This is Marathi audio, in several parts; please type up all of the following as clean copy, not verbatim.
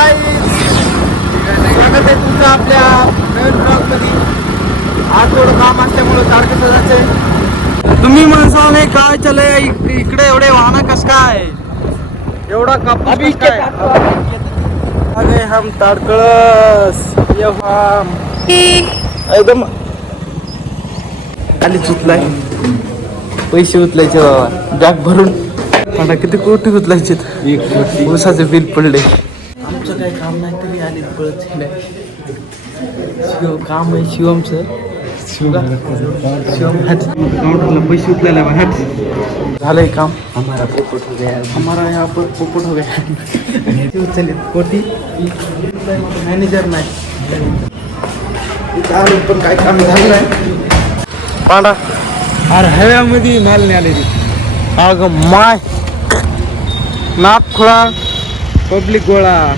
गाईज, स्वागत आहे तुमचं आपल्या नवीन ब्लॉगमध्ये. आज थोडं काम असल्यामुळं सारखं सजायचंय. तुम्ही म्हणसाल नाही काय चालय इकडे एवढे वाहन कस काय एवढा कापूस कस काय. अगे हम ताडकळस एकदम खाली उचलाय, पैसे उचलायचे बाबा बॅग भरून. मला किती कोटी उचलायचे, 1 कोटी ऊसाचे बिल पडले. आमचं काही काम नाही तरी आले पळत काम आहे शिवमचं. शिवम काउंटरला पैसे उचलायला हट झालंय काम. हमारा पोपट हो गया, हमारा यहाँ पर पोपट हो गया. उचलले कोटी मॅनेजर नाही इथं आलो पण काय काम झालं नाही. पांडा अरे हव्यामध्ये माल नाही आले ती. अगं माय नाक खुळा पब्लिक गोळा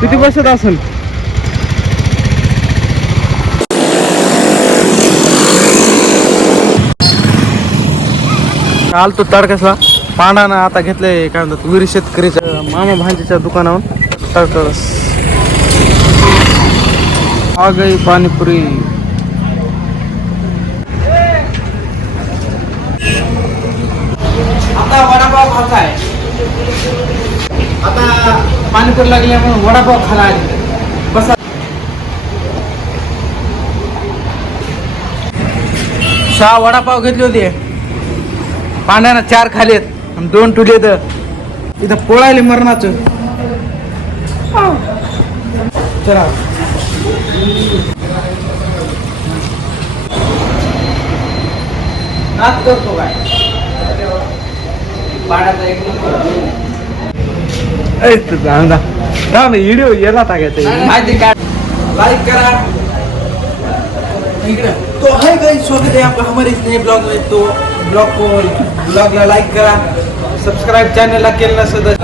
किती बसत असेल. काल तो तडकसला पांडानं आता घेतलंय काय म्हणतात वीर शेतकरीच्या मामा भांजीच्या दुकानावर तडकस. आ गई पाणीपुरी. आता वडापाव खायचा आहे. आता पाणीपुरी लागल्यामुळे वडापाव खायला आले. बसा. सहा वडापाव घेतले होते. पाण्यानं 4 खालेत आणि 2 ठुलेत. इथं पोळायले मरणाचं. चला नाच करतो काय व्हिडिओ याला टाकायचा. लाइक करा. तो है गाइस, स्वागत है आपका हमारे इस नए ब्लॉग में. तो ब्लॉगला लाइक करा, सब्सक्राइब चॅनलला केलं नसेल तर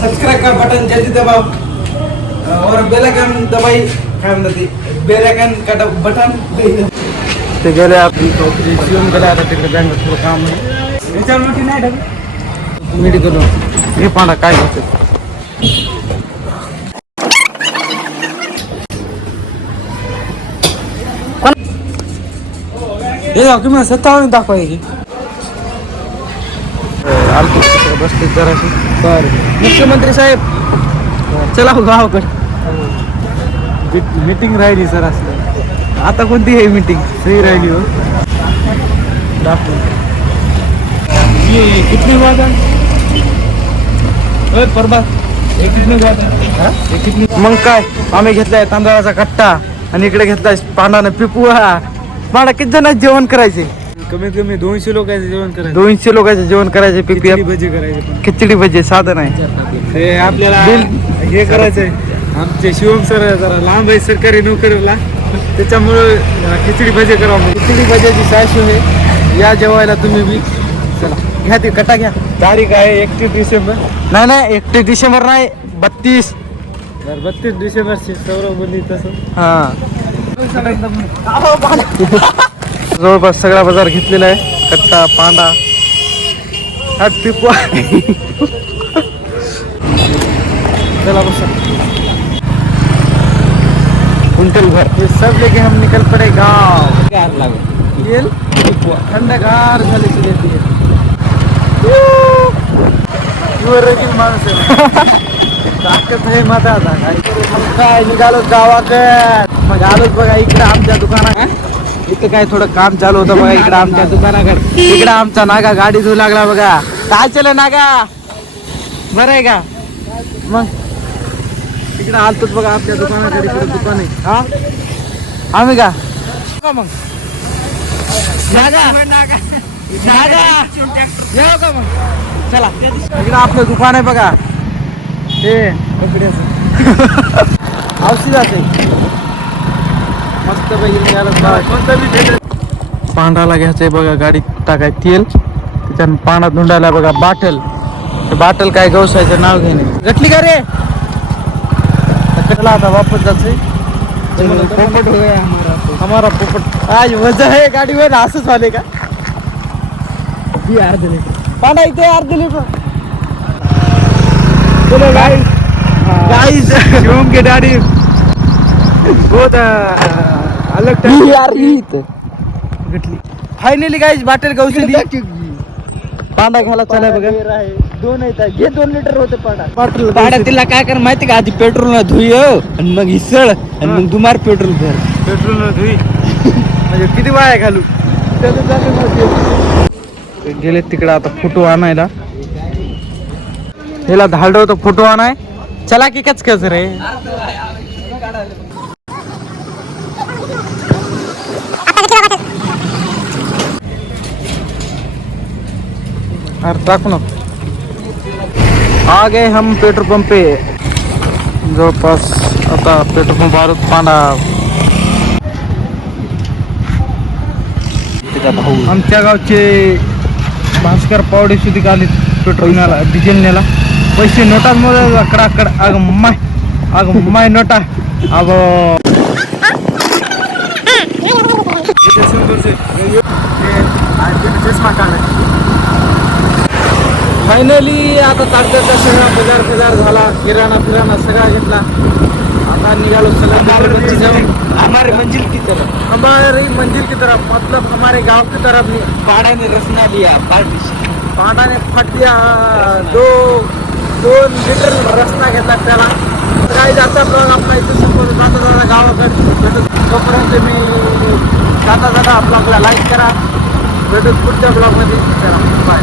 सब्सक्राइब का बटन जल्दी दबाव और बेल आयकॉन दबाई. काय म्हणते बेल आयकॉन का बटन ते गेले. आपली शिवम गेला आता तिकडे बँकेत थोडं काम आहे. याच्यावर नाही टाकू मेडिकल हे पाहणा काय होतं. हे जाऊ की मला 57 दाखवायची. आलतो बसते जराशी. बरं मुख्यमंत्री साहेब चला गावाकडे मीटिंग राहिली सर. असलं आता कोणती आहे मीटिंग सही राहिली हो. दाखव कितनी वाजा परबा मग काय. आम्ही घेतलाय तांदळाचा कट्टा आणि इकडे घेतलाय पांडानं पिपुआ. मला किती जण जेवण करायचे. कमीत कमी 200 लोकांचं जेवण करायचं. 200 लोकांचं जेवण करायचे. खिचडी भजी करायचे. खिचडी भजी साधन आहे. ते आपल्याला हे करायचंय. आमचे शिवम सर जरा लांब आहे सरकारी नोकरीला, त्याच्यामुळं खिचडी भजी करावं. खिचडी भज्याची 600 आहे. या जेवायला तुम्ही बी. चला घ्या ते कटा घ्या. तारीख आहे 31 डिसेंबर. नाही 31 डिसेंबर नाही 32. 32 डिसेंबरची सौरभ बोलली तसं. हा जवळपास सगळा बाजार घेतलेला आहे. कट्टा पांडा हा पिपवा. चला बसा. कुंटल भर ये सब लेके हम निकल पड़े गाँव. येल थंडगार झाली सुद्धा. माणूस आहे ताकद आहे माझा. आता काय निघालो गावाकडे. मग आलोच बघा इकडे आमच्या दुकानात. इथं काय थोडं काम चालू होतं बघा इकडे आमच्या दुकानाकडे. इकडे आमचा नागा गाडी धुवू लागला बघा. काय चाललं नागा बरं आहे का. मग इकडे आलतोच बघा आपल्या दुकानाकडे. इकडे दुकान आहे. हा आम्ही का मग नागा नागा येऊ का मग. चला इकडे आपलं दुकान आहे बघा. हे औषधाचे मस्त पांढराला घ्यायचंय बघा. गाडी टाकाय तेल त्याच्यानं पाण्यात धुंडायला बघा. बाटल बाटल काय गवसायचं नाव घेणे. गटली का रे. आता वापस जायचंय. पोपट हो गया हमारा पोपट. आज वजह है गाडीवर असंच वाले का. पांडा इथे अर्ध लिटर गाइस शिवम के डैडी बहुत अलग टाइप फायनली गाइस बाटल गौसली पांडा घ्यायला चला बघा 2 आहेत घे 2 लिटर होते पांडा तिला काय कर माहिती का आधी पेट्रोल न धुय आणि मग हिसळ आणि मग दुमार पेट्रोल भर पेट्रोल न धुई म्हणजे किती वाया घालू गेले तिकडे आता फोटो आणायला हिला धाडलं होतं फोटो आणाय चला की कच रे अरे टाकू ना आ गए हम पेट्रोल पंप पे जवळपास आता पेट्रोल पंप पांडा आमच्या गावचे भास्कर पावडे सुद्धा आले पेट्रोल न्याला डिझेल न्याला पैसे नोटांमध्ये अकडाकड अग माय नोटा अग फायनली आता ताकदचा सगळा बाजार झाला किराणा सगळा घेतला आता निघालो जाऊन हमारी मंजिल की तरफ मतलब हमारे गांव की तरफ नहीं पाड़ा ने रसना लिया पाड़ा ने फट दिया 2 लिटर रसना घेतला त्याला काही जाता ब्लॉग आपला इथे संपूर्ण जाता गावाकडे तोपर्यंत मी जाता आपला लाईक करा भेटू पुढच्या ब्लॉगमध्ये चला बाय